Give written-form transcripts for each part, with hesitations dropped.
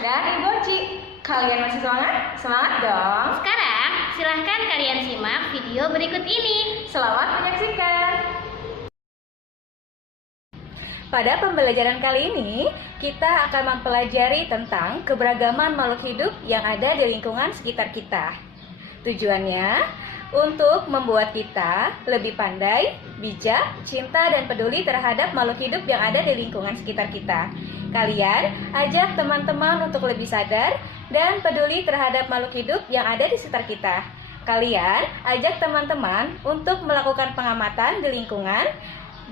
dan Ibu Oci. Kalian masih semangat? Semangat dong! Sekarang, silahkan kalian simak video berikut ini. Selamat menyaksikan! Pada pembelajaran kali ini, kita akan mempelajari tentang keberagaman makhluk hidup yang ada di lingkungan sekitar kita. Tujuannya untuk membuat kita lebih pandai, bijak, cinta, dan peduli terhadap makhluk hidup yang ada di lingkungan sekitar kita. Kalian ajak teman-teman untuk lebih sadar dan peduli terhadap makhluk hidup yang ada di sekitar kita. Kalian ajak teman-teman untuk melakukan pengamatan di lingkungan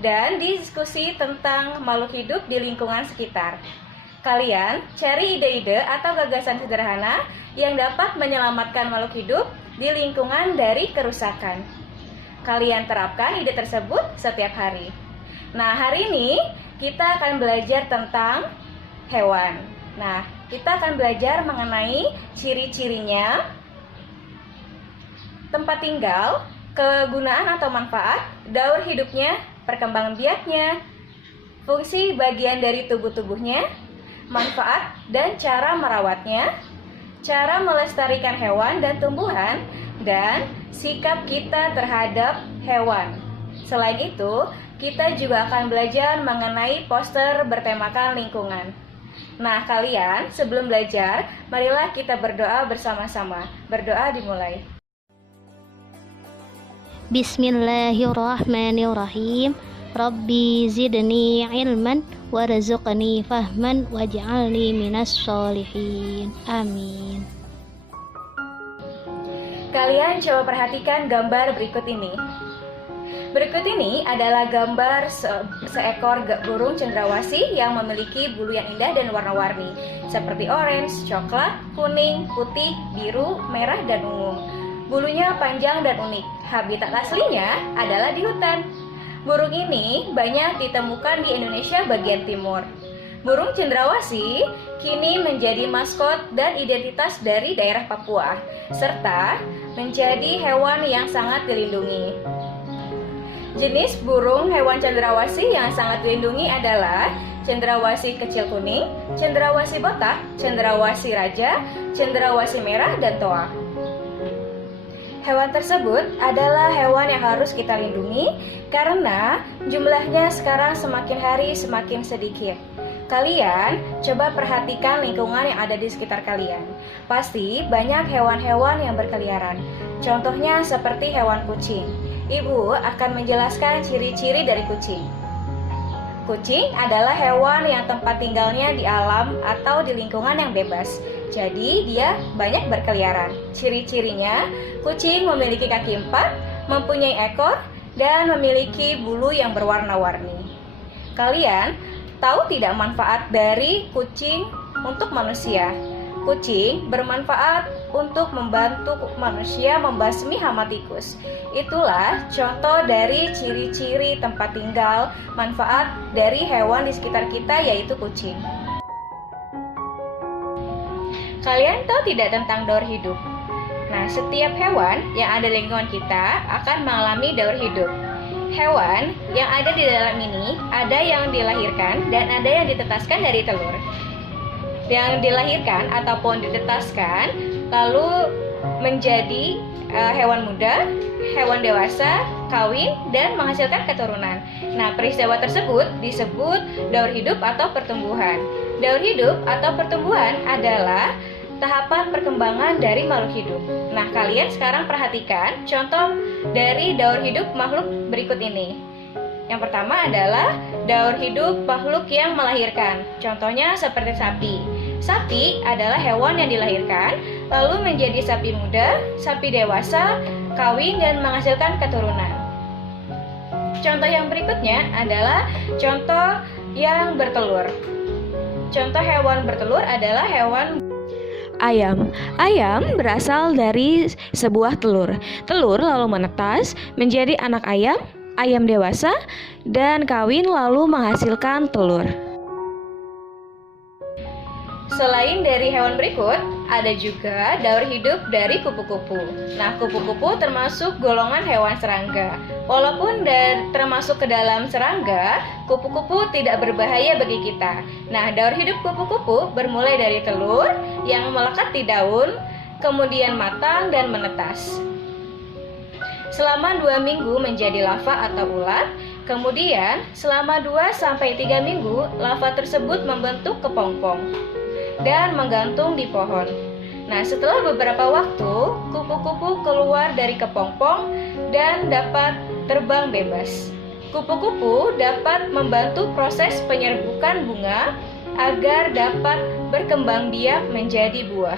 dan diskusi tentang makhluk hidup di lingkungan sekitar. Kalian cari ide-ide atau gagasan sederhana yang dapat menyelamatkan makhluk hidup di lingkungan dari kerusakan. Kalian terapkan ide tersebut setiap hari. Nah, hari ini kita akan belajar tentang hewan. Nah, kita akan belajar mengenai ciri-cirinya, tempat tinggal, kegunaan atau manfaat, daur hidupnya, perkembangan biaknya, fungsi bagian dari tubuhnya, manfaat dan cara merawatnya, cara melestarikan hewan dan tumbuhan, dan sikap kita terhadap hewan. Selain itu, kita juga akan belajar mengenai poster bertemakan lingkungan. Nah, kalian sebelum belajar, marilah kita berdoa bersama-sama. Berdoa dimulai. Bismillahirrahmanirrahim. Rabbi zidni ilman warzuqni fahman waj'alni minas sholihin. Amin. Kalian coba perhatikan gambar berikut ini. Berikut ini adalah gambar seekor burung cendrawasih yang memiliki bulu yang indah dan warna-warni, seperti orange, coklat, kuning, putih, biru, merah, dan ungu. Bulunya panjang dan unik. Habitat aslinya adalah di hutan. Burung ini banyak ditemukan di Indonesia bagian timur. Burung cendrawasih kini menjadi maskot dan identitas dari daerah Papua, serta menjadi hewan yang sangat dilindungi. Jenis burung hewan cendrawasih yang sangat dilindungi adalah cendrawasih kecil kuning, cendrawasih botak, cendrawasih raja, cendrawasih merah, dan toa. Hewan tersebut adalah hewan yang harus kita lindungi karena jumlahnya sekarang semakin hari semakin sedikit. Kalian coba perhatikan lingkungan yang ada di sekitar kalian. Pasti banyak hewan-hewan yang berkeliaran. Contohnya seperti hewan kucing. Ibu akan menjelaskan ciri-ciri dari kucing. Kucing adalah hewan yang tempat tinggalnya di alam atau di lingkungan yang bebas. Jadi dia banyak berkeliaran. Ciri-cirinya, kucing memiliki kaki 4, mempunyai ekor, dan memiliki bulu yang berwarna-warni. Kalian tahu tidak manfaat dari kucing untuk manusia? Kucing bermanfaat untuk membantu manusia membasmi hama tikus. Itulah contoh dari ciri-ciri tempat tinggal, manfaat dari hewan di sekitar kita, yaitu kucing. Kalian tahu tidak tentang daur hidup? Nah, setiap hewan yang ada di lingkungan kita akan mengalami daur hidup. Hewan yang ada di dalam ini ada yang dilahirkan dan ada yang ditetaskan dari telur. Yang dilahirkan ataupun ditetaskan lalu menjadi hewan muda, hewan dewasa, kawin, dan menghasilkan keturunan. Nah, peristiwa tersebut disebut daur hidup atau pertumbuhan. Daur hidup atau pertumbuhan adalah tahapan perkembangan dari makhluk hidup. Nah, kalian sekarang perhatikan contoh dari daur hidup makhluk berikut ini. Yang pertama adalah daur hidup makhluk yang melahirkan. Contohnya seperti sapi. Sapi adalah hewan yang dilahirkan, lalu menjadi sapi muda, sapi dewasa, kawin, dan menghasilkan keturunan. Contoh yang berikutnya adalah contoh yang bertelur. Contoh hewan bertelur adalah hewan ayam. Ayam berasal dari sebuah telur. Telur lalu menetas menjadi anak ayam, ayam dewasa, dan kawin lalu menghasilkan telur. Selain dari hewan berikut, ada juga daur hidup dari kupu-kupu. Nah, kupu-kupu termasuk golongan hewan serangga. Walaupun termasuk ke dalam serangga, kupu-kupu tidak berbahaya bagi kita. Nah, daur hidup kupu-kupu bermulai dari telur yang melekat di daun, kemudian matang dan menetas. Selama 2 minggu menjadi larva atau ulat, kemudian selama 2-3 minggu larva tersebut membentuk kepompong dan menggantung di pohon. Nah, setelah beberapa waktu, kupu-kupu keluar dari kepompong dan dapat terbang bebas. Kupu-kupu dapat membantu proses penyerbukan bunga agar dapat berkembang biak menjadi buah.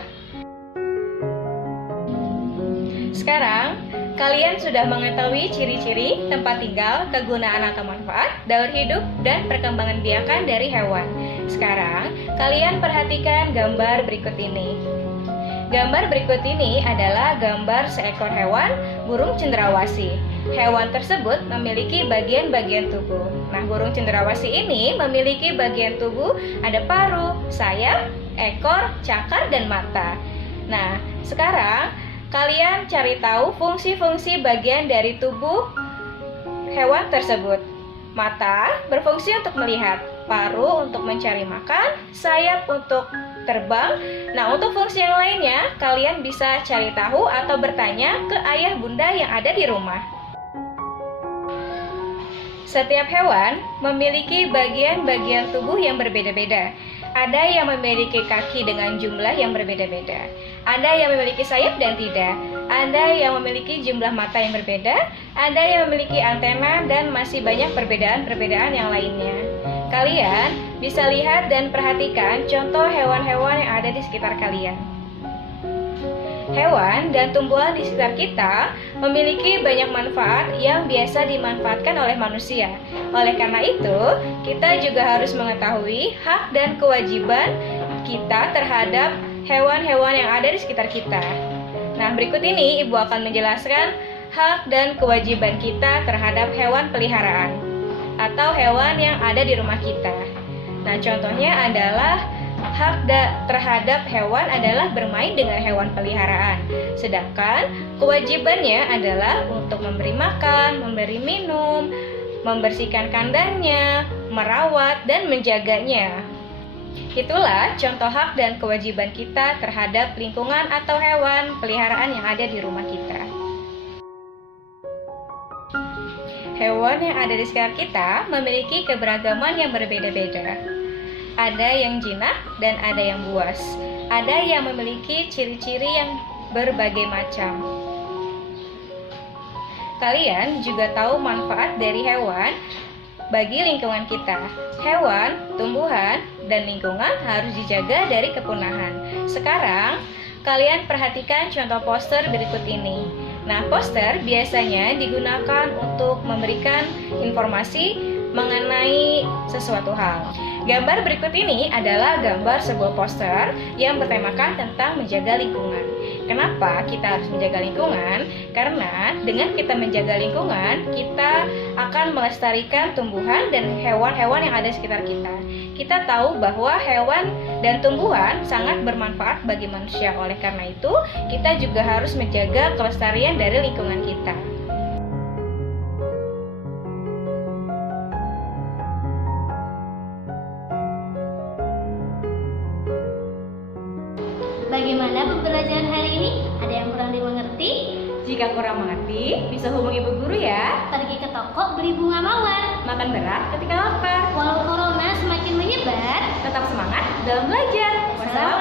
Sekarang, kalian sudah mengetahui ciri-ciri, tempat tinggal, kegunaan atau manfaat, daur hidup, dan perkembangan biakan dari hewan. Sekarang, kalian perhatikan gambar berikut ini. Gambar berikut ini adalah gambar seekor hewan burung cendrawasih. Hewan tersebut memiliki bagian-bagian tubuh. Nah, burung cendrawasih ini memiliki bagian tubuh ada paruh, sayap, ekor, cakar, dan mata. Nah, sekarang kalian cari tahu fungsi-fungsi bagian dari tubuh hewan tersebut. Mata berfungsi untuk melihat, paruh untuk mencari makan, sayap untuk terbang. Nah, untuk fungsi yang lainnya, kalian bisa cari tahu atau bertanya ke ayah bunda yang ada di rumah. Setiap hewan memiliki bagian-bagian tubuh yang berbeda-beda. Ada yang memiliki kaki dengan jumlah yang berbeda-beda. Ada yang memiliki sayap dan tidak. Ada yang memiliki jumlah mata yang berbeda. Ada yang memiliki antena dan masih banyak perbedaan-perbedaan yang lainnya. Kalian bisa lihat dan perhatikan contoh hewan-hewan yang ada di sekitar kalian. Hewan dan tumbuhan di sekitar kita memiliki banyak manfaat yang biasa dimanfaatkan oleh manusia. Oleh karena itu, kita juga harus mengetahui hak dan kewajiban kita terhadap hewan-hewan yang ada di sekitar kita. Nah, berikut ini Ibu akan menjelaskan hak dan kewajiban kita terhadap hewan peliharaan atau hewan yang ada di rumah kita. Nah, contohnya adalah hak terhadap hewan adalah bermain dengan hewan peliharaan. Sedangkan kewajibannya adalah untuk memberi makan, memberi minum, membersihkan kandangnya, merawat, dan menjaganya. Itulah contoh hak dan kewajiban kita terhadap lingkungan atau hewan peliharaan yang ada di rumah kita. Hewan yang ada di sekitar kita memiliki keberagaman yang berbeda-beda. Ada yang jinak dan ada yang buas. Ada yang memiliki ciri-ciri yang berbagai macam. Kalian juga tahu manfaat dari hewan bagi lingkungan kita. Hewan, tumbuhan, dan lingkungan harus dijaga dari kepunahan. Sekarang, kalian perhatikan contoh poster berikut ini. Nah, poster biasanya digunakan untuk memberikan informasi mengenai sesuatu hal. Gambar berikut ini adalah gambar sebuah poster yang bertemakan tentang menjaga lingkungan. Kenapa kita harus menjaga lingkungan? Karena dengan kita menjaga lingkungan, kita akan melestarikan tumbuhan dan hewan-hewan yang ada di sekitar kita. Kita tahu bahwa hewan dan tumbuhan sangat bermanfaat bagi manusia. Oleh karena itu, kita juga harus menjaga kelestarian dari lingkungan kita. Bagaimana pembelajaran hari ini? Ada yang kurang dimengerti? Jika kurang mengerti, bisa hubungi ibu guru ya. Pergi ke toko beli bunga mawar. Makan berat ketika lapar. Walau corona semakin menyebar, Tetap semangat dalam belajar. Wassalamualaikum.